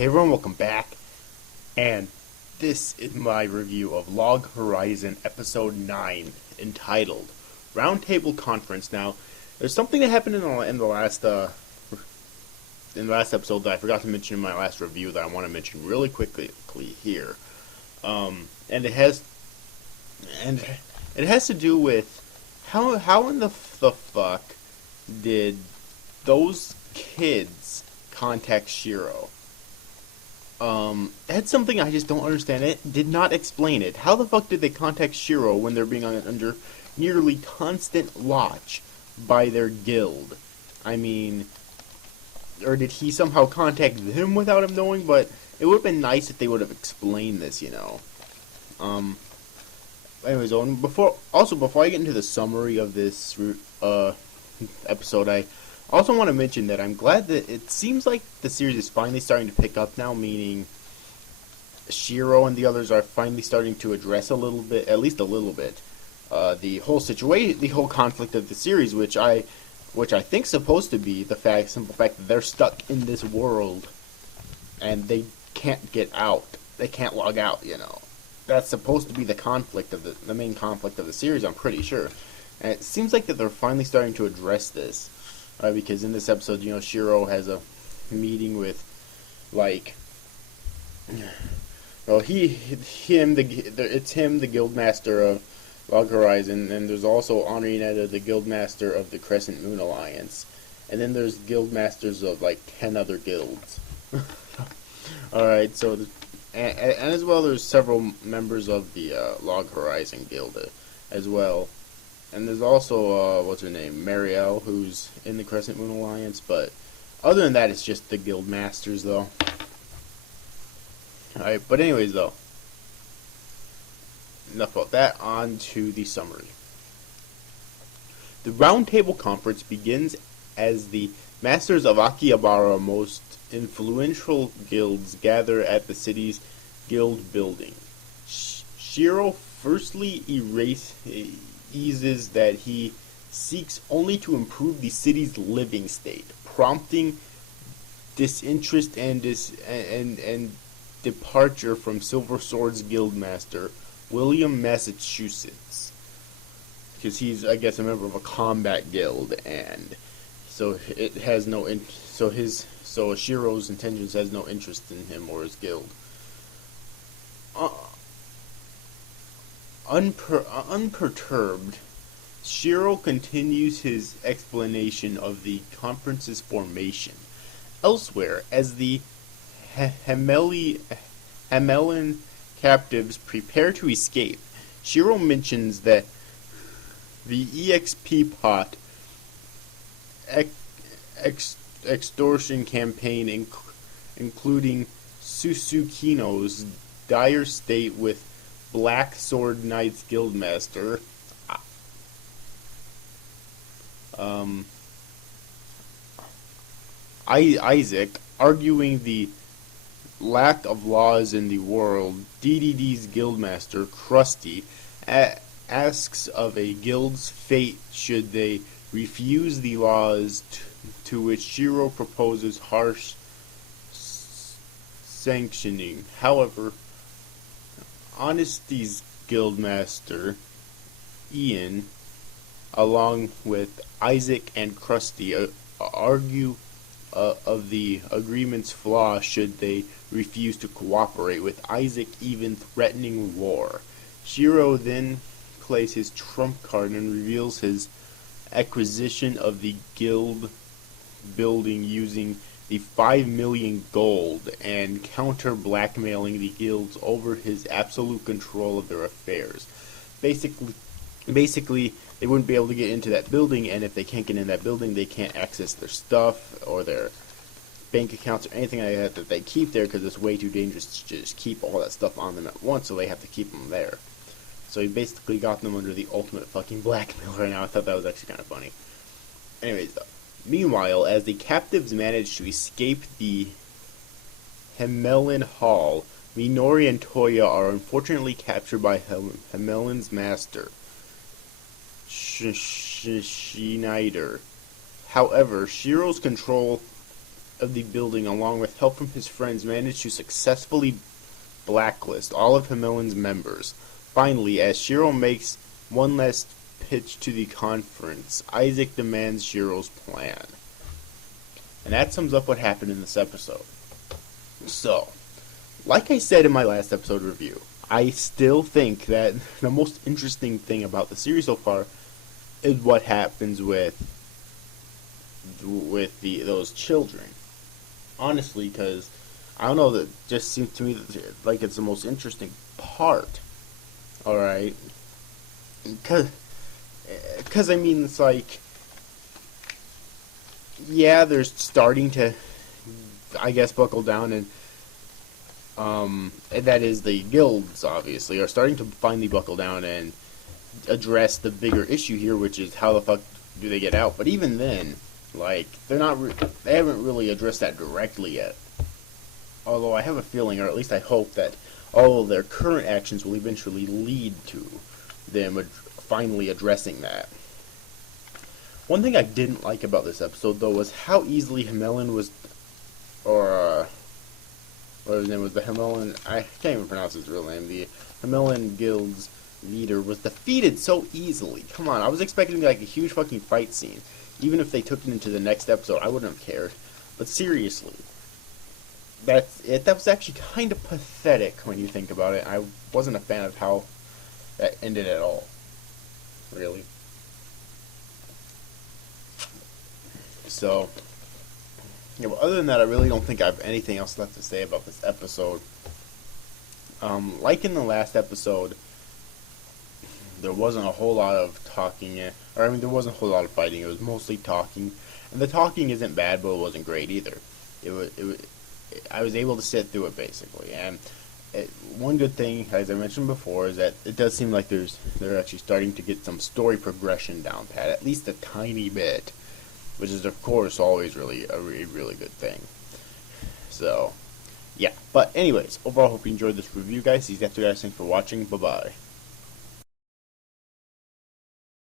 Hey everyone, welcome back, and this is my review of Log Horizon Episode 9, entitled Roundtable Conference. Now, there's something that happened in the last episode that I forgot to mention in my last review that I want to mention really quickly here. And it has to do with how in the fuck did those kids contact Shiro? That's something I just don't understand. It did not explain it. How the fuck did they contact Shiro when they're being under nearly constant watch by their guild? I mean, or did he somehow contact them without him knowing? But it would have been nice if they would have explained this, you know. Anyways, before I get into the summary of this episode, I also want to mention that I'm glad that it seems like the series is finally starting to pick up now, meaning Shiro and the others are finally starting to address a little bit, at least a little bit, the whole situation, the whole conflict of the series, which I think is supposed to be the simple fact that they're stuck in this world and they can't get out, they can't log out, you know. That's supposed to be the conflict of the main conflict of the series, I'm pretty sure. And it seems like that they're finally starting to address this. Because in this episode, you know, Shiro has a meeting with, like, well, it's him, the Guildmaster of Log Horizon, and there's also Aurianeta, the Guildmaster of the Crescent Moon Alliance, and then there's Guildmasters of, like, 10 other guilds. Alright, so, and as well, there's several members of the Log Horizon Guild as well. And there's also, what's her name, Marielle, who's in the Crescent Moon Alliance, but other than that, it's just the guild masters, though. Alright, but anyways, though, enough about that, on to the summary. The Roundtable Conference begins as the Masters of Akihabara, most influential guilds, gather at the city's guild building. Shiro firstly eases that he seeks only to improve the city's living state, prompting disinterest and departure from Silver Sword's guildmaster, William Massachusetts, because he's, I guess, a member of a combat guild, and so it has no so Shiro's intentions has no interest in him or his guild. Unperturbed, Shiro continues his explanation of the conference's formation. Elsewhere, as the Hamelin captives prepare to escape, Shiro mentions that the EXP pot extortion campaign, including Susukino's dire state with Black Sword Knight's Guildmaster, Isaac, arguing the lack of laws in the world. DDD's Guildmaster, Krusty, asks of a guild's fate should they refuse the laws, to which Shiro proposes harsh sanctioning. However, Honesty's Guildmaster, Ian, along with Isaac and Krusty, argue of the agreement's flaw should they refuse to cooperate, with Isaac even threatening war. Shiro then plays his trump card and reveals his acquisition of the guild building using the 5 million gold, and counter-blackmailing the guilds over his absolute control of their affairs. Basically, they wouldn't be able to get into that building, and if they can't get in that building, they can't access their stuff or their bank accounts or anything like that they keep there, because it's way too dangerous to just keep all that stuff on them at once, so they have to keep them there. So he basically got them under the ultimate fucking blackmail right now. I thought that was actually kind of funny. Anyways, though. Meanwhile, as the captives manage to escape the Hamelin Hall, Minori and Toya are unfortunately captured by Hamelin's master, Schneider. However, Shiro's control of the building, along with help from his friends, managed to successfully blacklist all of Hamilton's members. Finally, as Shiro makes one last pitch to the conference, Isaac demands Shiro's plan. And that sums up what happened in this episode. So, like I said in my last episode review, I still think that the most interesting thing about the series so far is what happens with those children. Honestly, because I don't know, that just seems to me like it's the most interesting part. All right, because I mean, it's like, yeah, they're starting to, I guess, buckle down, and that is, the guilds obviously are starting to finally buckle down and address the bigger issue here, which is how the fuck do they get out. But even then, like, they haven't really addressed that directly yet. Although I have a feeling, or at least I hope, that all of their current actions will eventually lead to them finally addressing that. One thing I didn't like about this episode, though, was how easily Hamelin was, or what his name was, the Hamelin, I can't even pronounce his real name, the Hamelin Guild's leader was defeated so easily. Come on, I was expecting like a huge fucking fight scene. Even if they took it into the next episode, I wouldn't have cared. But seriously, that was actually kind of pathetic when you think about it. I wasn't a fan of how that ended at all. Really. So, yeah, but other than that, I really don't think I have anything else left to say about this episode. Like in the last episode, there wasn't a whole lot of talking, there wasn't a whole lot of fighting. It was mostly talking, and the talking isn't bad, but it wasn't great either. I was able to sit through it basically, and one good thing, as I mentioned before, is that it does seem like they're actually starting to get some story progression down pat, at least a tiny bit, which is of course always really a really good thing. So, yeah. But anyways, overall, hope you enjoyed this review, guys. These after guys, thanks for watching. Bye bye.